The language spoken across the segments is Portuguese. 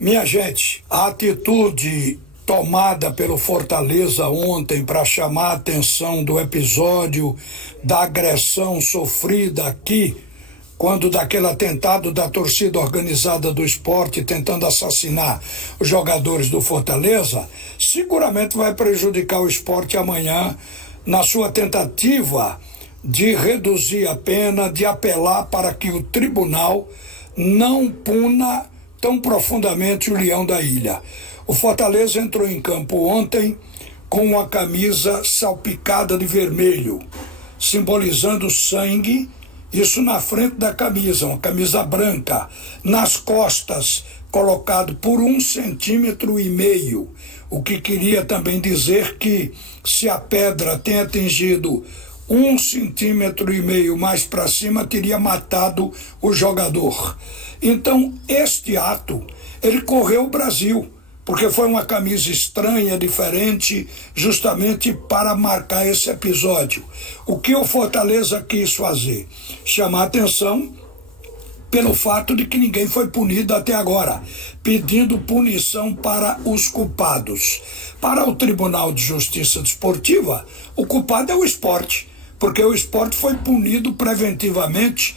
Minha gente, a atitude tomada pelo Fortaleza ontem para chamar a atenção do episódio da agressão sofrida aqui, quando daquele atentado da torcida organizada do Sport tentando assassinar os jogadores do Fortaleza, seguramente vai prejudicar o Sport amanhã na sua tentativa de reduzir a pena, de apelar para que o tribunal não puna tão profundamente o Leão da Ilha. O Fortaleza entrou em campo ontem com uma camisa salpicada de vermelho, simbolizando sangue, isso na frente da camisa, uma camisa branca, nas costas colocado por 1,5 cm, o que queria também dizer que se a pedra tem atingido 1,5 cm mais para cima, teria matado o jogador. Então, este ato, ele correu o Brasil, porque foi uma camisa estranha, diferente, justamente para marcar esse episódio. O que o Fortaleza quis fazer? Chamar atenção pelo fato de que ninguém foi punido até agora, pedindo punição para os culpados. Para o Tribunal de Justiça Desportiva, o culpado é o Sport, porque o Sport foi punido preventivamente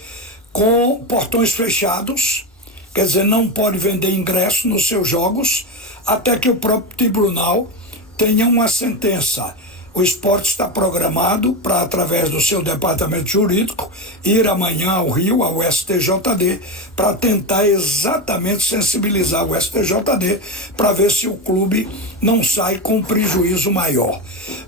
com portões fechados, quer dizer, não pode vender ingresso nos seus jogos, até que o próprio tribunal tenha uma sentença. O Sport está programado para, através do seu departamento jurídico, ir amanhã ao Rio, ao STJD, para tentar exatamente sensibilizar o STJD para ver se o clube não sai com prejuízo maior.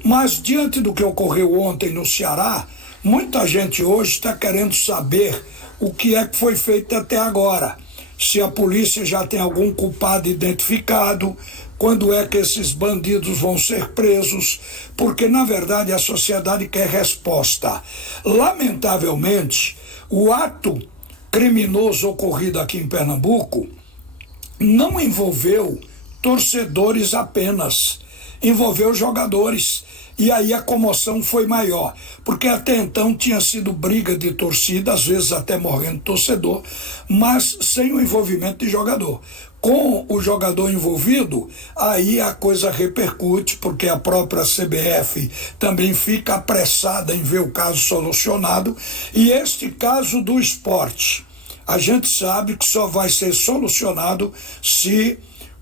Mas, diante do que ocorreu ontem no Ceará, muita gente hoje está querendo saber o que é que foi feito até agora. Se a polícia já tem algum culpado identificado, quando é que esses bandidos vão ser presos, porque na verdade a sociedade quer resposta. Lamentavelmente, o ato criminoso ocorrido aqui em Pernambuco não envolveu torcedores apenas, envolveu jogadores. E aí a comoção foi maior, porque até então tinha sido briga de torcida, às vezes até morrendo torcedor, mas sem o envolvimento de jogador. Com o jogador envolvido, aí a coisa repercute, porque a própria CBF também fica apressada em ver o caso solucionado. E este caso do Sport, a gente sabe que só vai ser solucionado se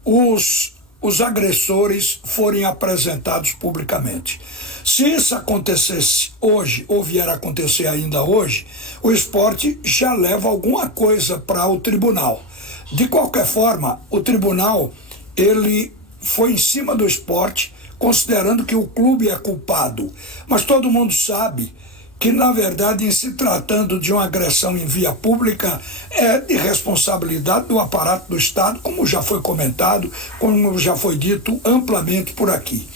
os agressores forem apresentados publicamente. Se isso acontecesse hoje, ou vier a acontecer ainda hoje, o Sport já leva alguma coisa para o tribunal. De qualquer forma, o tribunal, ele foi em cima do Sport, considerando que o clube é culpado. Mas todo mundo sabe que, na verdade, em se tratando de uma agressão em via pública, é de responsabilidade do aparato do Estado, como já foi comentado, como já foi dito amplamente por aqui.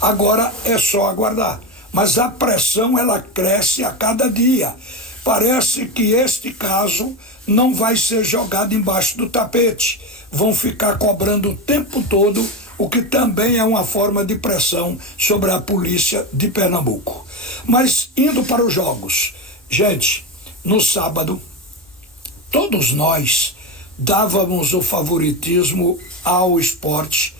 Agora é só aguardar. Mas a pressão, ela cresce a cada dia. Parece que este caso não vai ser jogado embaixo do tapete. Vão ficar cobrando o tempo todo, o que também é uma forma de pressão sobre a polícia de Pernambuco. Mas indo para os jogos, gente, no sábado, todos nós dávamos o favoritismo ao Sport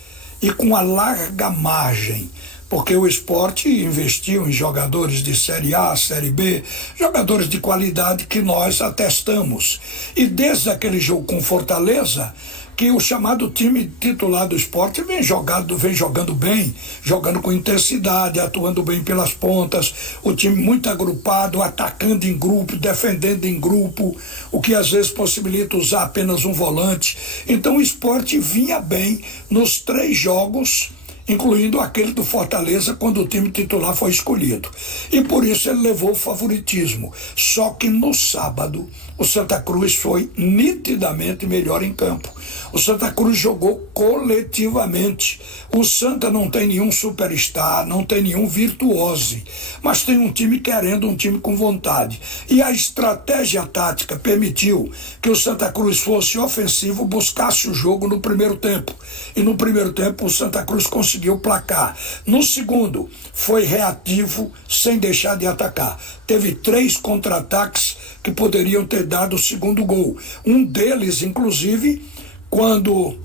e com a larga margem, porque o Sport investiu em jogadores de Série A, Série B, jogadores de qualidade que nós atestamos. E desde aquele jogo com Fortaleza, que o chamado time titular do Sport vem jogando bem, jogando com intensidade, atuando bem pelas pontas, o time muito agrupado, atacando em grupo, defendendo em grupo, o que às vezes possibilita usar apenas um volante. Então o Sport vinha bem nos 3 jogos, incluindo aquele do Fortaleza, quando o time titular foi escolhido. E por isso ele levou o favoritismo. Só que no sábado, o Santa Cruz foi nitidamente melhor em campo. O Santa Cruz jogou coletivamente. O Santa não tem nenhum superstar, não tem nenhum virtuose, mas tem um time querendo, um time com vontade. E a estratégia tática permitiu que o Santa Cruz fosse ofensivo, buscasse o jogo no primeiro tempo. E no primeiro tempo o Santa Cruz conseguiu o placar. No segundo, foi reativo, sem deixar de atacar. Teve 3 contra-ataques que poderiam ter dado o segundo gol. Um deles, inclusive, quando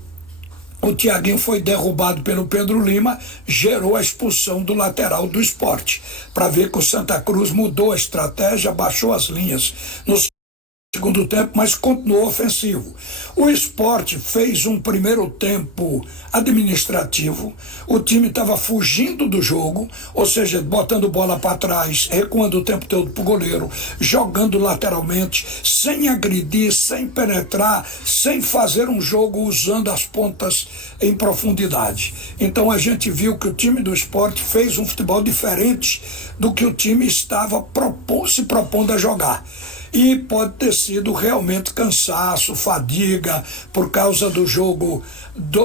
O Thiaguinho foi derrubado pelo Pedro Lima, gerou a expulsão do lateral do Sport, para ver que o Santa Cruz mudou a estratégia, baixou as linhas no segundo tempo, mas continuou ofensivo. O Sport fez um primeiro tempo administrativo, o time estava fugindo do jogo, ou seja, botando bola para trás, recuando o tempo todo para o goleiro, jogando lateralmente, sem agredir, sem penetrar, sem fazer um jogo usando as pontas em profundidade. Então a gente viu que o time do Sport fez um futebol diferente do que o time estava se propondo a jogar. E pode ter sido realmente cansaço, fadiga, por causa do jogo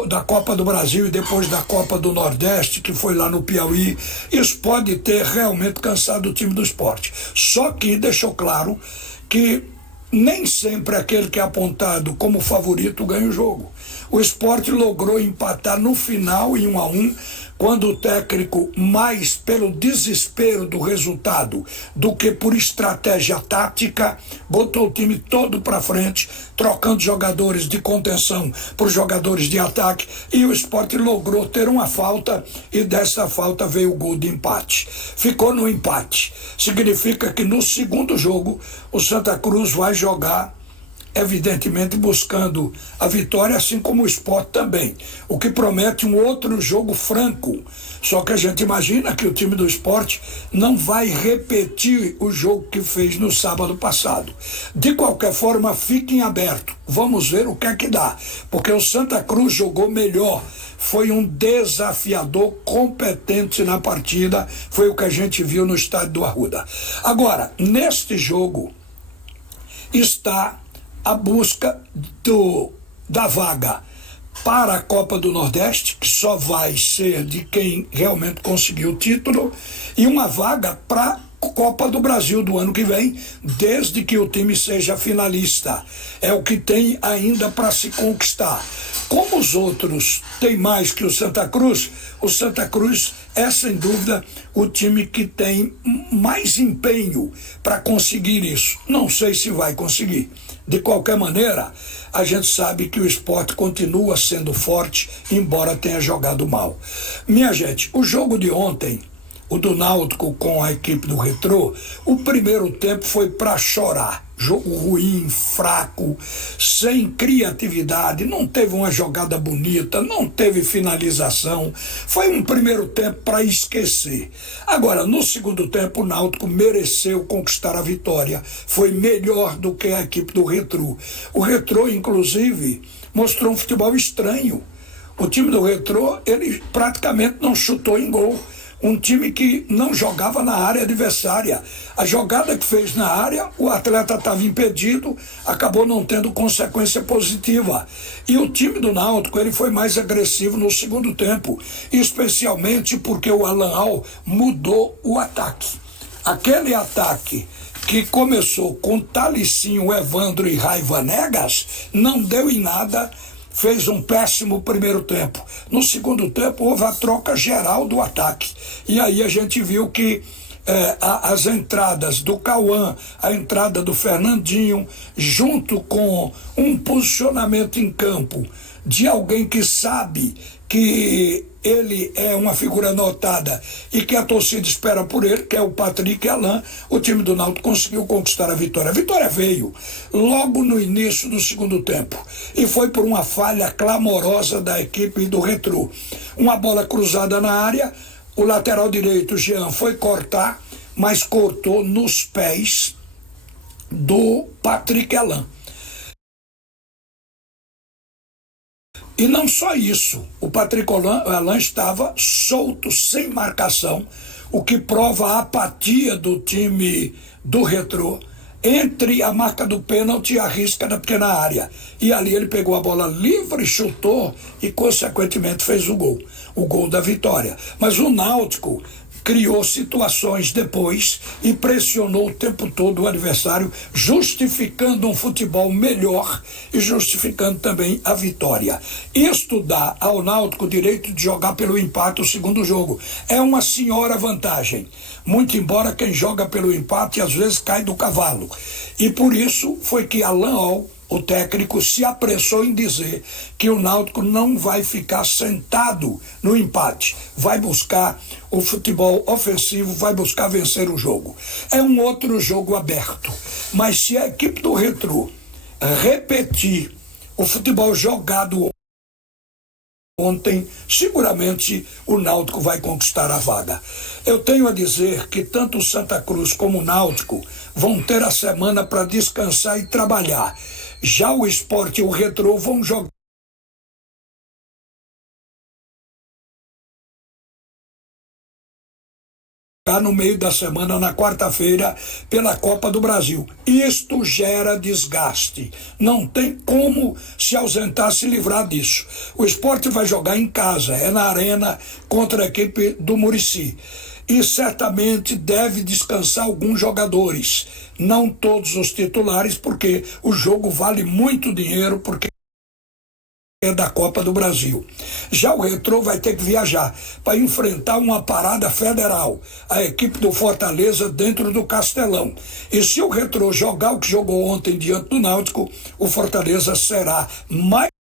da Copa do Brasil e depois da Copa do Nordeste, que foi lá no Piauí. Isso pode ter realmente cansado o time do Sport. Só que deixou claro que nem sempre aquele que é apontado como favorito ganha o jogo. O Sport logrou empatar no final em 1-1, quando o técnico, mais pelo desespero do resultado do que por estratégia tática, botou o time todo para frente, trocando jogadores de contenção por jogadores de ataque, e o Sport logrou ter uma falta, e dessa falta veio o gol de empate. Ficou no empate. Significa que no segundo jogo o Santa Cruz vai jogar evidentemente buscando a vitória, assim como o Sport também, o que promete um outro jogo franco. Só que a gente imagina que o time do Sport não vai repetir o jogo que fez no sábado passado. De qualquer forma, fique em aberto, vamos ver o que é que dá, porque o Santa Cruz jogou melhor, foi um desafiador competente na partida, foi o que a gente viu no estádio do Arruda. Agora, neste jogo está a busca da vaga para a Copa do Nordeste, que só vai ser de quem realmente conseguiu o título, e uma vaga para a Copa do Brasil do ano que vem, desde que o time seja finalista. É o que tem ainda para se conquistar. Como os outros têm mais que o Santa Cruz é sem dúvida o time que tem mais empenho para conseguir isso. Não sei se vai conseguir. De qualquer maneira, a gente sabe que o Sport continua sendo forte, embora tenha jogado mal. Minha gente, o jogo de ontem, o do Náutico com a equipe do Retrô, o primeiro tempo foi para chorar. Jogo ruim, fraco, sem criatividade, não teve uma jogada bonita, não teve finalização. Foi um primeiro tempo para esquecer. Agora, no segundo tempo, o Náutico mereceu conquistar a vitória. Foi melhor do que a equipe do Retrô. O Retrô, inclusive, mostrou um futebol estranho. O time do Retrô, ele praticamente não chutou em gol. Um time que não jogava na área adversária. A jogada que fez na área, o atleta estava impedido, acabou não tendo consequência positiva. E o time do Náutico, ele foi mais agressivo no segundo tempo, especialmente porque o Alan Al mudou o ataque. Aquele ataque que começou com Talicinho, Evandro e Raiva Negas, não deu em nada, fez um péssimo primeiro tempo. No segundo tempo houve a troca geral do ataque, e aí a gente viu que as entradas do Cauã, a entrada do Fernandinho, junto com um posicionamento em campo de alguém que sabe que ele é uma figura notada e que a torcida espera por ele, que é o Patrick Alain, o time do Náutico conseguiu conquistar a vitória. A vitória veio logo no início do segundo tempo e foi por uma falha clamorosa da equipe do Retrô. Uma bola cruzada na área, o lateral direito, Jean, foi cortar, mas cortou nos pés do Patrick Alain. E não só isso, o Patrick Alain estava solto, sem marcação, o que prova a apatia do time do Retrô entre a marca do pênalti e a risca da pequena área. E ali ele pegou a bola livre, chutou e, consequentemente, fez o gol da vitória. Mas o Náutico criou situações depois e pressionou o tempo todo o adversário, justificando um futebol melhor e justificando também a vitória. Isto dá ao Náutico o direito de jogar pelo empate o segundo jogo. É uma senhora vantagem, muito embora quem joga pelo empate às vezes cai do cavalo. E por isso foi que Alan Al, o técnico se apressou em dizer que o Náutico não vai ficar sentado no empate, vai buscar o futebol ofensivo, vai buscar vencer o jogo. É um outro jogo aberto, mas se a equipe do Retrô repetir o futebol jogado ontem, seguramente o Náutico vai conquistar a vaga. Eu tenho a dizer que tanto o Santa Cruz como o Náutico vão ter a semana para descansar e trabalhar. Já o Sport e o Retrô vão jogar no meio da semana, na quarta-feira, pela Copa do Brasil. Isto gera desgaste. Não tem como se ausentar, se livrar disso. O Sport vai jogar em casa, é na Arena, contra a equipe do Muricy. E certamente deve descansar alguns jogadores. Não todos os titulares, porque o jogo vale muito dinheiro, porque é da Copa do Brasil. Já o Retrô vai ter que viajar para enfrentar uma parada federal, a equipe do Fortaleza dentro do Castelão. E se o Retrô jogar o que jogou ontem diante do Náutico, o Fortaleza será mais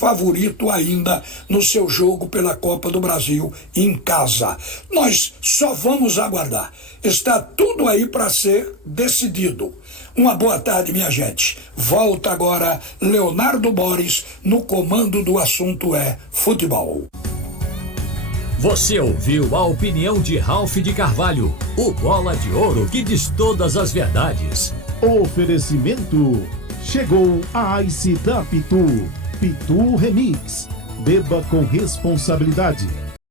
favorito ainda no seu jogo pela Copa do Brasil em casa. Nós só vamos aguardar. Está tudo aí para ser decidido. Uma boa tarde, minha gente. Volta agora Leonardo Boris no comando do assunto é futebol. Você ouviu a opinião de Ralph de Carvalho, o bola de ouro que diz todas as verdades. Oferecimento. Chegou a Ice da Pitu. Pitu Remix. Beba com responsabilidade.